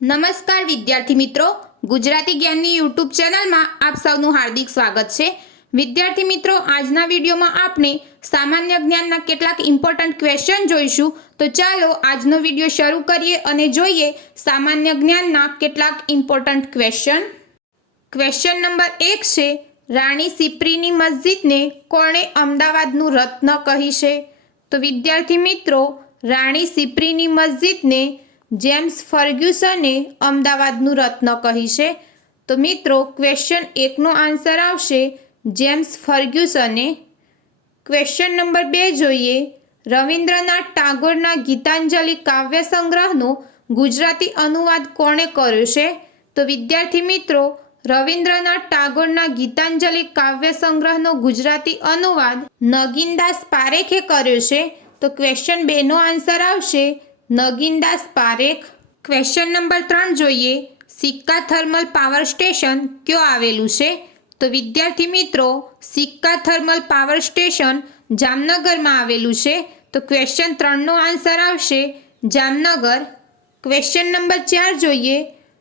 નમસ્કાર વિદ્યાર્થી મિત્રો, ગુજરાતી જ્ઞાનની યુટ્યુબ ચેનલમાં આપ સૌનું હાર્દિક સ્વાગત છે। વિદ્યાર્થી મિત્રો, આજના વિડીયોમાં આપણે સામાન્ય જ્ઞાનના કેટલાક ઇમ્પોર્ટન્ટ ક્વેશ્ચન જોઈશું। તો ચાલો આજનો વિડીયો શરૂ કરીએ અને જોઈએ સામાન્ય જ્ઞાનના કેટલાક ઇમ્પોર્ટન્ટ ક્વેશ્ચન। ક્વેશ્ચન નંબર 1 છે, રાણી સિપ્રીની મસ્જિદને કોણે અમદાવાદનું રત્ન કહી છે? તો વિદ્યાર્થી મિત્રો, રાણી સિપ્રીની મસ્જિદને જેમ્સ ફર્ગ્યુસને અમદાવાદનું રત્ન કહી છે। તો મિત્રો, ક્વેશ્ચન 1નો આન્સર આવશે જેમ્સ ફર્ગ્યુસને। ક્વેશ્ચન નંબર 2 જોઈએ, રવિન્દ્રનાથ ટાગોરના ગીતાંજલિ કાવ્ય સંગ્રહનો ગુજરાતી અનુવાદ કોણે કર્યો છે? તો વિદ્યાર્થી મિત્રો, રવિન્દ્રનાથ ટાગોરના ગીતાંજલિ કાવ્ય સંગ્રહનો ગુજરાતી અનુવાદ નગીનદાસ પારેખે કર્યો છે। તો ક્વેશ્ચન 2નો આન્સર આવશે નગીનદાસ પારેખ। ક્વેશ્ચન નંબર 3 જોઈએ, સિક્કા થર્મલ પાવર સ્ટેશન ક્યાં આવેલું છે? તો વિદ્યાર્થી મિત્રો, સિક્કા થર્મલ પાવર સ્ટેશન જામનગરમાં આવેલું છે। તો ક્વેશ્ચન 3નો આન્સર આવશે જામનગર। ક્વેશ્ચન નંબર 4 જોઈએ,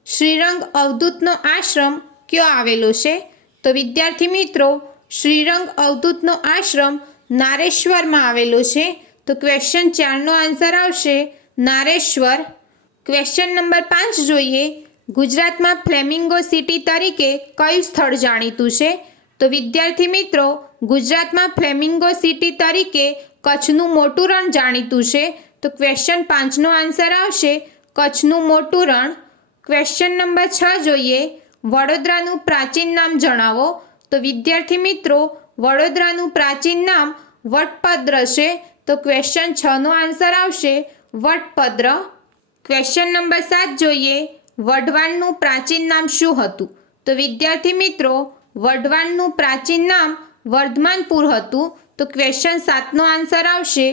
શ્રીરંગ અવધૂતનો આશ્રમ ક્યાં આવેલો છે? તો વિદ્યાર્થી મિત્રો, શ્રીરંગ અવધૂતનો આશ્રમ નારેશ્વરમાં આવેલો છે। તો ક્વેશ્ચન 4નો આન્સર આવશે નારેશ્વર। ક્વેશ્ચન નંબર 5 જોઈએ, ગુજરાતમાં ફ્લેમિંગો સિટી તરીકે કયું સ્થળ જાણીતું છે? તો વિદ્યાર્થી મિત્રો, ગુજરાતમાં ફ્લેમિંગો સિટી તરીકે કચ્છનું મોટું રણ જાણીતું છે। તો ક્વેશ્ચન 5નો આન્સર આવશે કચ્છનું મોટું રણ। ક્વેશ્ચન નંબર 6 જોઈએ, વડોદરાનું પ્રાચીન નામ જણાવો। તો વિદ્યાર્થી મિત્રો, વડોદરાનું પ્રાચીન નામ વટભદ્ર છે। તો ક્વેશ્ચન 6નો આન્સર આવશે વટભદ્ર। ક્વેશ્ચન નંબર 7 જોઈએ, વઢવાણનું પ્રાચીન નામ શું હતું? તો વિદ્યાર્થી મિત્રો, વઢવાણનું પ્રાચીન નામ વર્ધમાનપુર હતું। તો ક્વેશ્ચન 7નો આન્સર આવશે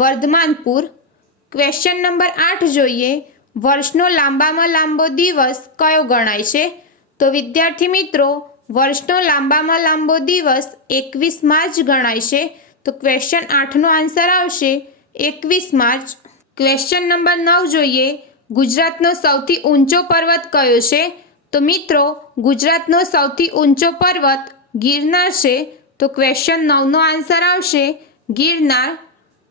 વર્ધમાનપુર। ક્વેશ્ચન નંબર 8 જોઈએ, વર્ષનો લાંબામાં લાંબો દિવસ કયો ગણાય છે? તો વિદ્યાર્થી મિત્રો, વર્ષનો લાંબામાં લાંબો દિવસ 21 માર્ચ ગણાય છે। તો ક્વેશ્ચન 8નો આન્સર આવશે 21 માર્ચ। ક્વેશ્ચન નંબર 9 જોઈએ, ગુજરાતનો સૌથી ઊંચો પર્વત કયો છે? તો મિત્રો, ગુજરાતનો સૌથી ઊંચો પર્વત ગિરનાર છે। તો ક્વેશ્ચન 9નો આન્સર આવશે ગિરનાર।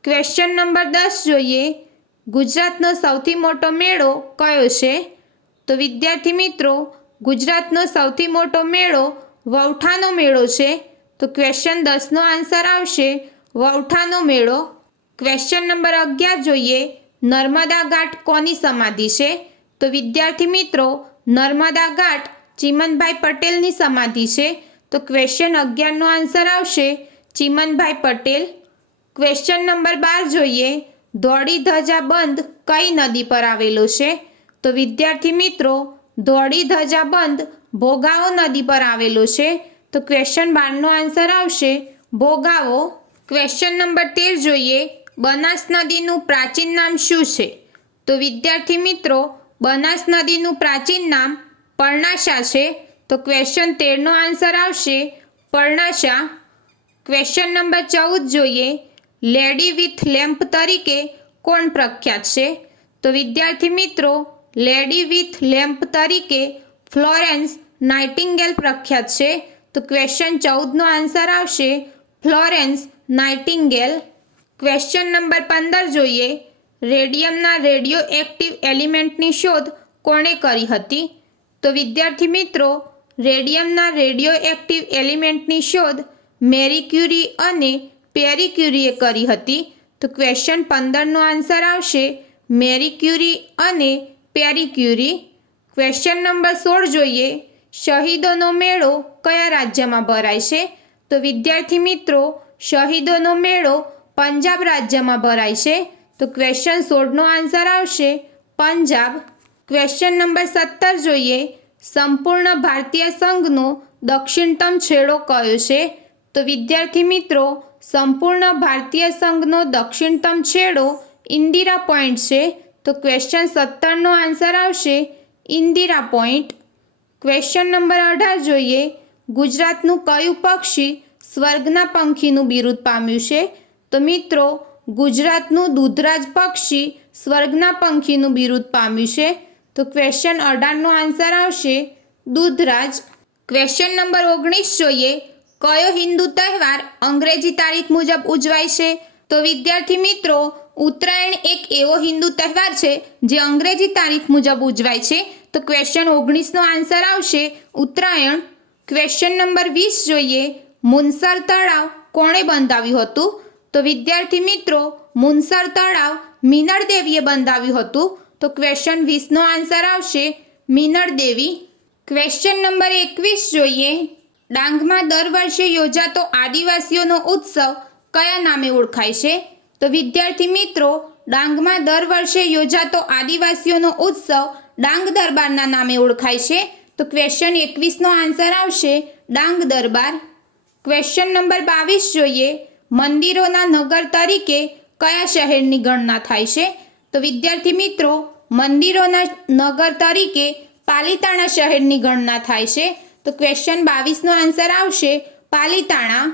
ક્વેશ્ચન નંબર 10 જોઈએ, ગુજરાતનો સૌથી મોટો મેળો કયો છે? તો વિદ્યાર્થી મિત્રો, ગુજરાતનો સૌથી મોટો મેળો વૌઠાનો મેળો છે। તો ક્વેશ્ચન 10નો આન્સર આવશે વૌઠાનો મેળો। ક્વેશ્ચન નંબર 11 જોઈએ, નર્મદા ઘાટ કોની સમાધિ છે? તો વિદ્યાર્થી મિત્રો, નર્મદા ઘાટ ચીમનભાઈ પટેલની સમાધિ છે। તો ક્વેશ્ચન 11નો આન્સર આવશે ચીમનભાઈ પટેલ। ક્વેશ્ચન નંબર 12 જોઈએ, ધોળી ધજા બંધ કઈ નદી પર આવેલો છે? તો વિદ્યાર્થી મિત્રો, ધોળી ધજા બંધ ભોગાવો નદી પર આવેલો છે। તો ક્વેશ્ચન 12નો આન્સર આવશે ભોગાવો। ક્વેશ્ચન નંબર 13 જોઈએ, બનાસ નદીનું પ્રાચીન નામ શું છે? તો વિદ્યાર્થી મિત્રો, બનાસ નદીનું પ્રાચીન નામ પર્ણાશા છે। તો ક્વેશ્ચન 13નો આન્સર આવશે પર્ણાશા। ક્વેશ્ચન નંબર 14 જોઈએ, લેડી વિથ લેમ્પ તરીકે કોણ પ્રખ્યાત છે? તો વિદ્યાર્થી મિત્રો, લેડી વિથ લેમ્પ તરીકે ફ્લોરેન્સ નાઇટિંગેલ પ્રખ્યાત છે। તો ક્વેશ્ચન 14નો આન્સર આવશે ફ્લોરેન્સ નાઇટિંગેલ। ક્વેશ્ચન નંબર 15 જોઈએ, રેડિયમના રેડિયો એક્ટિવ એલિમેન્ટની શોધ કોણે કરી હતી? તો વિદ્યાર્થી મિત્રો, રેડિયમના રેડિયો એક્ટિવ એલિમેન્ટની શોધ મેરી ક્યુરી અને પેરી ક્યુરીએ કરી હતી। તો ક્વેશ્ચન 15નો આન્સર આવશે મેરી ક્યુરી અને પેરી ક્યુરી। ક્વેશ્ચન નંબર 16 જોઈએ, શહીદોનો મેળો કયા રાજ્યમાં ભરાય છે? તો વિદ્યાર્થી મિત્રો, શહીદોનો મેળો પંજાબ રાજ્યમાં ભરાય છે। તો ક્વેશ્ચન 16નો આન્સર આવશે પંજાબ। ક્વેશ્ચન નંબર 17 જોઈએ, સંપૂર્ણ ભારતીય સંઘનો દક્ષિણતમ છેડો કયો છે? તો વિદ્યાર્થી મિત્રો, સંપૂર્ણ ભારતીય સંઘનો દક્ષિણતમ છેડો ઇન્દિરા પોઈન્ટ છે। તો ક્વેશ્ચન 17નો આન્સર આવશે ઇન્દિરા પોઈન્ટ। ક્વેશ્ચન નંબર 18 જોઈએ, ગુજરાતનું કયું પક્ષી સ્વર્ગના પંખીનું બિરુદ પામ્યું છે? તો મિત્રો, ગુજરાતનું દૂધરાજ પક્ષી સ્વર્ગના પંખીનું બિરુદ પામ્યું છે। તો તો ક્વેશ્ચન 18નો આન્સર આવશે દૂધરાજ. ક્વેશ્ચન નંબર 19 જોઈએ. કયો હિન્દુ તહેવાર અંગ્રેજી તારીખ મુજબ ઉજવાય છે? તો વિદ્યાર્થી મિત્રો, ઉત્તરાયણ એક એવો હિન્દુ તહેવાર છે જે અંગ્રેજી તારીખ મુજબ ઉજવાય છે. તો ક્વેશ્ચન 19નો આન્સર આવશે ઉત્તરાયણ. ક્વેશ્ચન નંબર 20 જોઈએ. મુનસર તળાવ કોણે બંધાવ્યું હતું? તો વિદ્યાર્થી મિત્રો, મુનસર તળાવ મીનળ દેવીએ બંધાવ્યું હતું. તો ક્વેશ્ચન 20નો આન્સર આવશે મીનળ દેવી. ક્વેશ્ચન નંબર 21 જોઈએ. ડાંગમાં દર વર્ષે યોજાતો આદિવાસીઓનો ઉત્સવ કયા નામે ઓળખાય છે? તો વિદ્યાર્થી મિત્રો, ડાંગમાં દર વર્ષે યોજાતો આદિવાસીઓનો ઉત્સવ ડાંગ દરબારના નામે ઓળખાય છે. તો ક્વેશ્ચન 21નો આન્સર આવશે ડાંગ દરબાર. ક્વેશ્ચન નંબર 22 જોઈએ. મંદિરોના નગર તરીકે કયા શહેરની ગણના થાય છે? તો વિદ્યાર્થી મિત્રો, મંદિરોના નગર તરીકે પાલિતાણા શહેરની ગણના થાય છે. તો ક્વેશ્ચન 22નો આન્સર આવશે પાલિતાણા.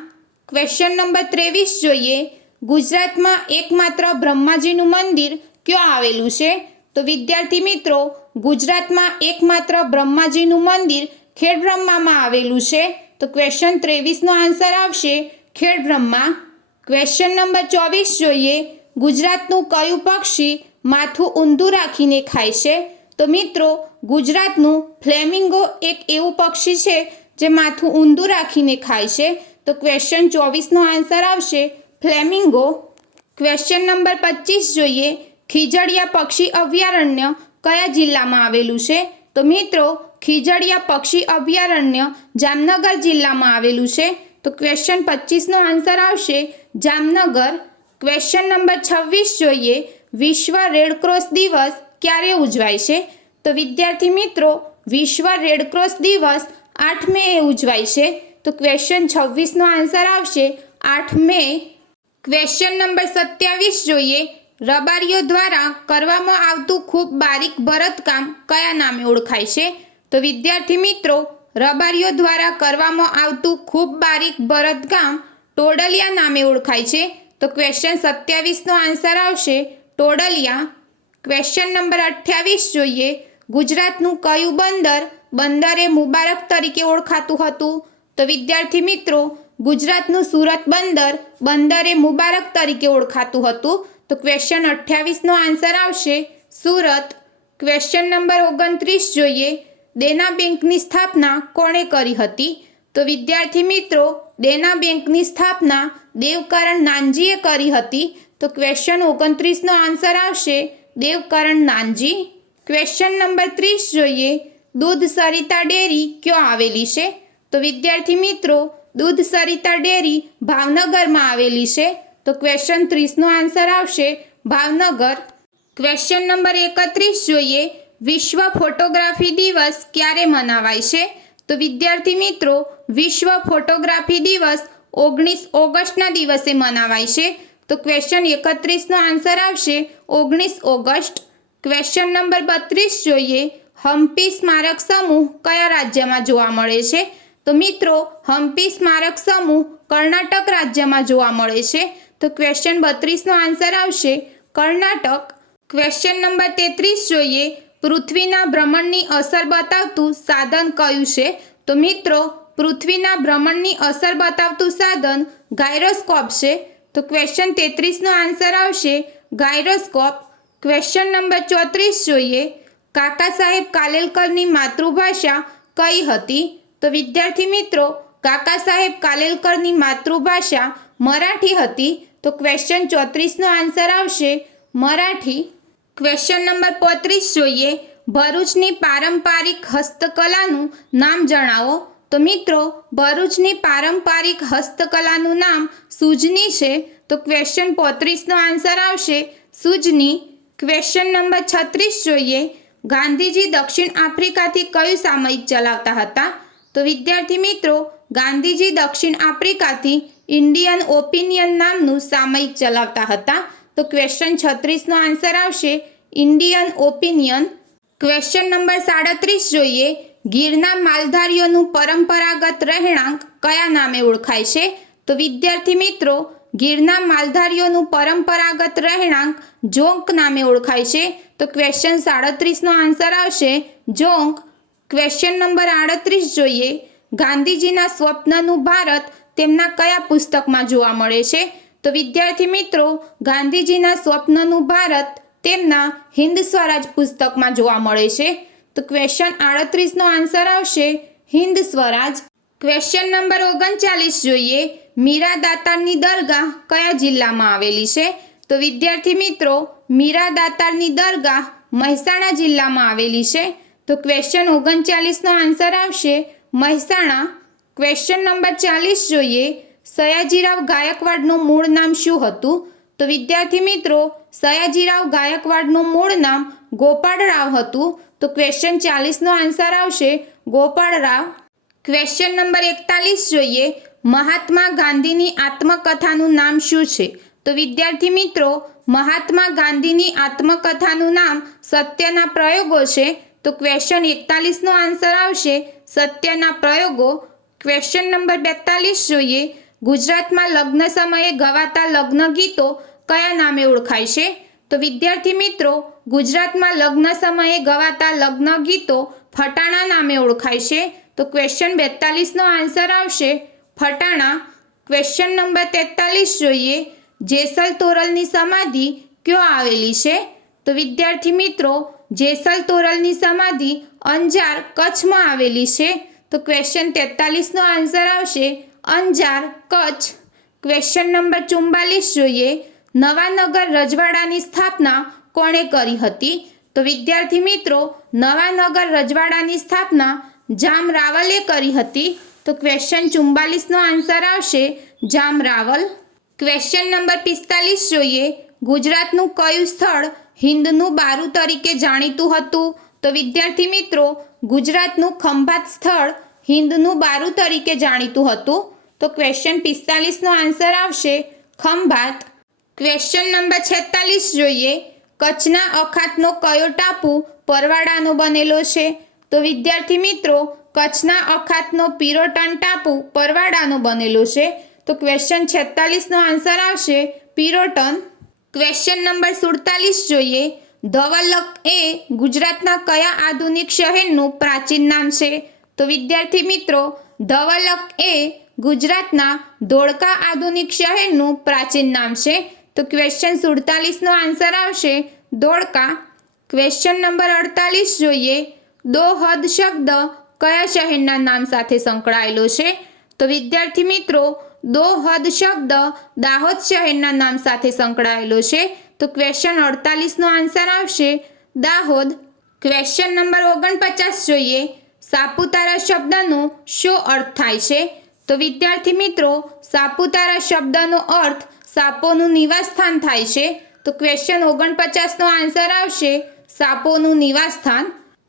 ક્વેશ્ચન નંબર 23 જોઈએ. ગુજરાતમાં એકમાત્ર બ્રહ્માજીનું મંદિર ક્યાં આવેલું છે? તો વિદ્યાર્થી મિત્રો, ગુજરાતમાં એકમાત્ર બ્રહ્માજીનું મંદિર ખેડબ્રહ્મામાં આવેલું છે. તો ક્વેશ્ચન 23નો આન્સર આવશે ખેડબ્રહ્મા. ક્વેશ્ચન નંબર 24 જોઈએ. ગુજરાતનું કયું પક્ષી માથું ઊંધું રાખીને ખાય છે? તો મિત્રો, ગુજરાતનું ફ્લેમિંગો એક એવું પક્ષી છે જે માથું ઊંધું રાખીને ખાય છે. તો ક્વેશ્ચન 24નો આન્સર આવશે ફ્લેમિંગો. ક્વેશ્ચન નંબર 25 જોઈએ. ખીજડીયા પક્ષી અભયારણ્ય કયા જિલ્લામાં આવેલું છે? તો મિત્રો, ખીજડીયા પક્ષી અભયારણ્ય જામનગર જિલ્લામાં આવેલું છે. તો ક્વેશ્ચન 25નો આન્સર આવશે જામનગર. ક્વેશ્ચન નંબર 26 જોઈએ. વિશ્વ રેડક્રોસ દિવસ ક્યારે ઉજવાય છે? તો વિદ્યાર્થી મિત્રો, વિશ્વ રેડક્રોસ દિવસ 8 મે ઉજવાય છે. તો ક્વેશ્ચન 26નો આન્સર આવશે 8 મે. ક્વેશ્ચન નંબર 27 જોઈએ. રબારીઓ દ્વારા કરવામાં આવતું ખૂબ બારીક ભરતકામ કયા નામે ઓળખાય છે? તો વિદ્યાર્થી મિત્રો, રબારીઓ દ્વારા કરવામાં આવતું ખૂબ બારીક ભરતકામ ટોડલિયા નામે ઓળખાય છે. તો ક્વેશ્ચન 27નો આન્સર આવશે ટોડલિયા. ક્વેશ્ચન નંબર 28 જોઈએ. ગુજરાતનું કયું બંદર બંદરે મુબારક તરીકે ઓળખાતું હતું? તો વિદ્યાર્થી મિત્રો, ગુજરાતનું સુરત બંદર બંદરે મુબારક તરીકે ઓળખાતું હતું. તો ક્વેશ્ચન 28નો આન્સર આવશે સુરત. ક્વેશ્ચન નંબર 29 જોઈએ. દેના બેંકની સ્થાપના કોણે કરી હતી? તો વિદ્યાર્થી મિત્રો, દેના બેંકની સ્થાપના દેવકરણ નાનજીએ કરી હતી. તો ક્વેશ્ચન 29નો આન્સર આવશે દેવકરણ નાનજી. ક્વેશ્ચન નંબર 30 જોઈએ. દૂધ સરિતા ડેરી ક્યાં આવેલી છે? તો વિદ્યાર્થી મિત્રો, દૂધ સરિતા ડેરી ભાવનગરમાં આવેલી છે. તો ક્વેશ્ચન 30નો આન્સર આવશે ભાવનગર. ક્વેશ્ચન નંબર 31 જોઈએ. વિશ્વ ફોટોગ્રાફી દિવસ ક્યારે મનાવાય છે? તો વિદ્યાર્થી મિત્રો, વિશ્વ ફોટોગ્રાફી દિવસ 19 ઓગસ્ટના દિવસે મનાવાય છે. તો ક્વેશ્ચન 31નો આન્સર આવશે 19 ઓગસ્ટ. ક્વેશ્ચન નંબર 32 જોઈએ. હમ્પી સ્મારક સમૂહ કયા રાજ્યમાં જોવા મળે છે? તો મિત્રો, હમ્પી સ્મારક સમૂહ કર્ણાટક રાજ્યમાં જોવા મળે છે. તો ક્વેશ્ચન 32નો આન્સર આવશે કર્ણાટક. ક્વેશ્ચન નંબર 33 જોઈએ. પૃથ્વીના ભ્રમણની અસર બતાવતું સાધન કયું છે? તો મિત્રો, પૃથ્વીના ભ્રમણની અસર બતાવતું સાધન ગાયરોસ્કોપ છે. તો ક્વેશ્ચન 33નો આન્સર આવશે ગાયરોસ્કોપ. ક્વેશ્ચન નંબર 34 જોઈએ. કાકા સાહેબ કાલેલકરની માતૃભાષા કઈ હતી? તો વિદ્યાર્થી મિત્રો, કાકા સાહેબ કાલેલકરની માતૃભાષા મરાઠી હતી. તો ક્વેશ્ચન 34નો આન્સર આવશે મરાઠી. ક્વેશ્ચન નંબર 35 જોઈએ. ભરૂચની પારંપરિક હસ્તકલાનું નામ જણાવો. તો મિત્રો, ભરૂચની પારંપરિક હસ્તકલાનું નામ સૂજની છે. તો ક્વેશ્ચન 35નો આન્સર આવશે સૂજની. ક્વેશ્ચન નંબર 36 જોઈએ. ગાંધીજી દક્ષિણ આફ્રિકાથી કયું સામયિક ચલાવતા હતા? તો વિદ્યાર્થી મિત્રો, ગાંધીજી દક્ષિણ આફ્રિકાથી ઇન્ડિયન ઓપિનિયન નામનું સામયિક ચલાવતા હતા. તો ક્વેશ્ચન 36નો આન્સર આવશે ઇન્ડિયન ઓપિનિયન. ક્વેશ્ચન નંબર 37 જોઈએ. ગીરના માલધારીઓનું પરંપરાગત રહેણાંક કયા નામે ઓળખાય છે? તો વિદ્યાર્થી મિત્રો, ગીરના માલધારીઓનું પરંપરાગત રહેણાંક જોંક નામે ઓળખાય છે? તો ક્વેશ્ચન 37નો આન્સર આવશે જોંક. ક્વેશ્ચન નંબર 38 જોઈએ. ગાંધીજીના સ્વપ્નનું ભારત તેમના કયા પુસ્તકમાં જોવા મળે છે? તો વિદ્યાર્થી મિત્રો, ગાંધીજીના સ્વપ્નનું ભારત તેમના હિન્દ સ્વરાજ પુસ્તકમાં જોવા મળે છે. તો ક્વેશ્ચન 38નો આન્સર આવશે હિન્દ સ્વરાજ. ક્વેશ્ચન નંબર 39 જોઈએ. મીરા દાતારની દરગાહ કયા જિલ્લામાં આવેલી છે? તો વિદ્યાર્થી મિત્રો, મીરા દાતારની દરગાહ મહેસાણા જિલ્લામાં આવેલી છે. તો ક્વેશ્ચન 39નો આન્સર આવશે મહેસાણા. ક્વેશ્ચન નંબર 40 જોઈએ. સયાજીરાવ ગાયકવાડનું મૂળ નામ શું હતું? તો વિદ્યાર્થી મિત્રો, સયાજીરાવ ગાયકવાડનું મૂળ નામ ગોપાળરાવ હતું. તો ક્વેશ્ચન 40નો આન્સર આવશે ગોપાળરાવ. ક્વેશ્ચન નંબર 41 જોઈએ. મહાત્મા ગાંધીની આત્મકથાનું નામ શું છે? તો વિદ્યાર્થી મિત્રો, મહાત્મા ગાંધીની આત્મકથાનું નામ સત્યના પ્રયોગો છે. તો ક્વેશ્ચન 41નો આન્સર આવશે સત્યના પ્રયોગો. ક્વેશ્ચન નંબર 42 જોઈએ. ગુજરાતમાં લગ્ન સમયે ગવાતા લગ્ન ગીતો કયા નામે ઓળખાય છે? તો વિદ્યાર્થી મિત્રો, ગુજરાતમાં લગ્ન સમયે ગવાતા લગ્ન ગીતો ફટાણા નામે ઓળખાય છે. તો ક્વેશ્ચન 42નો આન્સર આવશે ફટાણા. ક્વેશ્ચન નંબર 43 જોઈએ. જેસલ તોરલની સમાધિ ક્યાં આવેલી છે? તો વિદ્યાર્થી મિત્રો, જેસલ તોરલની સમાધિ અંજાર કચ્છમાં આવેલી છે. તો ક્વેશ્ચન 43નો આન્સર આવશે અંજાર કચ્છ. ક્વેશ્ચન નંબર 44 જોઈએ. નવાનગર રજવાડાની સ્થાપના કોણે કરી હતી? તો વિદ્યાર્થી મિત્રો, નવાનગર રજવાડાની સ્થાપના જામ રાવલે કરી હતી. તો ક્વેશ્ચન 44નો આન્સર આવશે જામ રાવલ. ક્વેશ્ચન નંબર 45 જોઈએ. ગુજરાતનું કયું સ્થળ હિન્દનું બારું તરીકે જાણીતું હતું? તો વિદ્યાર્થી મિત્રો, ગુજરાતનું ખંભાત સ્થળ હિન્દનું બારું તરીકે જાણીતું હતું. તો ક્વેશ્ચન 45નો આન્સર આવશે ખંભાત. ક્વેશ્ચન નંબર 46 જોઈએ. કચ્છના અખાતનો કયો ટાપુ પરવાળાનો બનેલો છે? તો વિદ્યાર્થી મિત્રો, કચ્છના અખાતનો પિરોટન ટાપુ પરવાળાનો બનેલો છે. તો ક્વેશ્ચન 46નો આન્સર આવશે પિરોટન. ક્વેશ્ચન નંબર 47 જોઈએ. ધવલક એ ગુજરાતના કયા આધુનિક શહેરનું પ્રાચીન નામ છે? તો વિદ્યાર્થી મિત્રો, ધવલક એ ગુજરાતના ધોળકા આધુનિક શહેરનું પ્રાચીન નામ છે. તો ક્વેશ્ચન 47નો આન્સર આવશે ધોળકા. ક્વેશ્ચન નંબર 48 જોઈએ. દોહદ શબ્દ કયા શહેરના નામ સાથે સંકળાયેલો છે? તો વિદ્યાર્થી મિત્રો, દોહદ શબ્દ દાહોદ શહેરના નામ સાથે સંકળાયેલો છે. તો ક્વેશ્ચન 48નો આન્સર આવશે દાહોદ. ક્વેશ્ચન નંબર 49 જોઈએ. સાપુતારા શબ્દનો શું અર્થ થાય છે? તો વિદ્યાર્થી મિત્રો, સાપુતારા શબ્દનો અર્થ સાપોનું નિવાસસ્થાન થાય છે. તો ક્વેશ્ચન 49નો આન્સર આવશે સાપોનું નિવાસસ્થાન.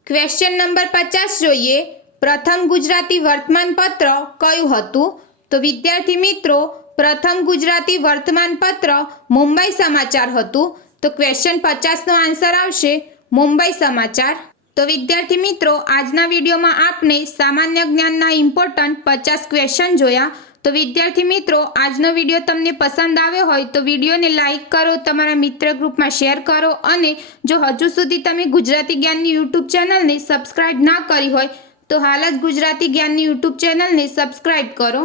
ક્વેશ્ચન નંબર 50 જોઈએ. પ્રથમ ગુજરાતી વર્તમાનપત્ર કયું હતું? તો વિદ્યાર્થી મિત્રો, પ્રથમ ગુજરાતી વર્તમાનપત્ર મુંબઈ સમાચાર હતું. તો ક્વેશ્ચન 50નો આન્સર આવશે મુંબઈ સમાચાર. તો વિદ્યાર્થી મિત્રો, આજના વિડીયોમાં આપણે સામાન્ય જ્ઞાનના ઇમ્પોર્ટન્ટ 50 ક્વેશ્ચન જોયા. તો વિદ્યાર્થી મિત્રો, આજનો વિડીયો તમને પસંદ આવ્યો હોય તો વિડીયોને લાઇક કરો, તમારા મિત્ર ગ્રુપમાં શેર કરો અને જો હજુ સુધી તમે ગુજરાતી જ્ઞાનની યુટ્યુબ ચેનલને સબસ્ક્રાઇબ ના કરી હોય તો હાલ જ ગુજરાતી જ્ઞાનની યુટ્યુબ ચેનલને સબસ્ક્રાઇબ કરો.